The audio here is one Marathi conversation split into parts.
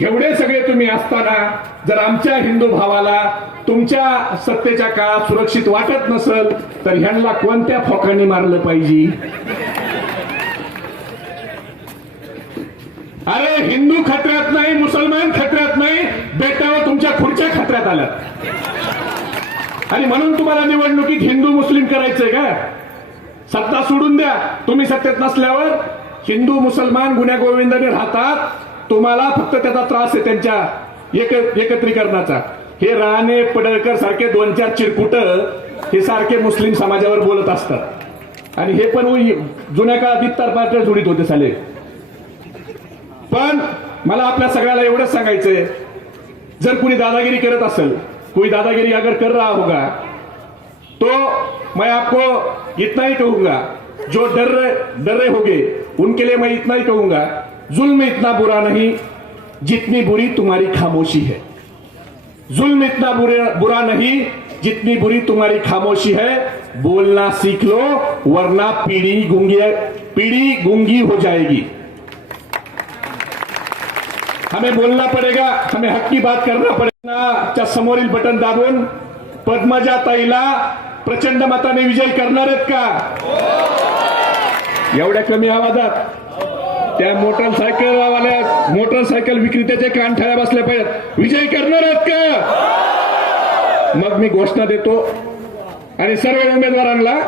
एवढे सगळे तुम्ही असताना जर आमच्या हिंदू भावाला तुमच्या सत्तेच्या काळात सुरक्षित वाटत नसल तर ह्यांना कोणत्या फोकांनी मारलं पाहिजे? अरे हिंदू खतऱ्यात नाही मुसलमान खतऱ्यात नाही बेटावर तुमच्या खुर्च्या खतऱ्यात आल्या आणि म्हणून तुम्हाला निवडणुकीत हिंदू मुस्लिम करायचंय का? सत्ता सोडून द्या. तुम्ही सत्तेत नसल्यावर हिंदू मुसलमान गुन्ह्या गोविंदाने राहतात तुम्हाला फक्त त्याचा त्रास आहे त्यांच्या एक- एकत्रीकरणाचा. हे राणे पडळकर सारखे दोन चार चिरकुट हे सारखे मुस्लिम समाजावर बोलत असतात. आणि हे पण जुन्या काळात इतर पात्र जुडीत होते साले. पण मला आपल्या सगळ्याला एवढंच सांगायचंय जर कुणी दादागिरी करत असेल कोई दादागिरी अगर कर रहा होगा तो मैं आपको इतना ही कहूंगा जो डर डर रहे होगे उनके लिए मैं इतना ही कहूंगा जुल्म इतना बुरा नहीं जितनी बुरी तुम्हारी खामोशी है। जुल्म इतना बुरा बुरा नहीं जितनी बुरी तुम्हारी खामोशी है। बोलना सीख लो वरना पीढ़ी गुंगी पीढ़ी गुंगी हो जाएगी। हमें बोलना पडेगा हमें हक की बात करना पडेगा। च्या समोरील बटन दाबून। पद्मजा ताईला प्रचंड मताने विजय करणार आहेत का। एवढ्या कमी आवाजात। त्या मोटरसायकल वाल्या मोटरसायकल विक्रेत्याचे कान ठळ्या बसल्या पाहिजेत. विजय करणार आहेत का? मग मी घोषणा देतो. आणि सर्व उमेदवारांना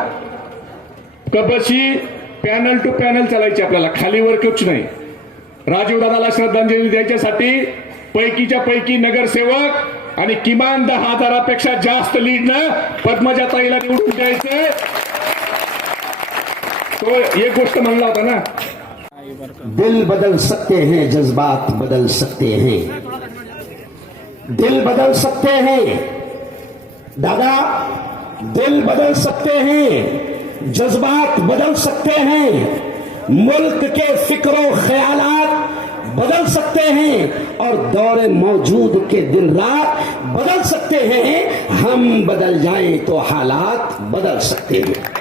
कबशी पॅनल टू पॅनल चालायचे आपल्याला. खालीवर कुछ नाही. राजीव दादाला श्रद्धांजली द्यायच्यासाठी पैकीच्या पैकी नगरसेवक आणि किमान दहा हजारापेक्षा जास्त लीडनं पद्मजाताईला निवडून द्यायचं. तो एक गोष्ट म्हणला होता ना दिल बदल सकते हैं, जज्बात बदल सकते हैं। दिल बदल सकते हैं। दादा, दिल बदल सकते हैं, जज्बात बदल सकते हैं। मुल्क के फिक्रो, ख्यालात बदल सकते हैं और दौर मौजूद के दिन रात बदल सकते हैं। हम बदल जाएँ तो हालात बदल सकते हैं।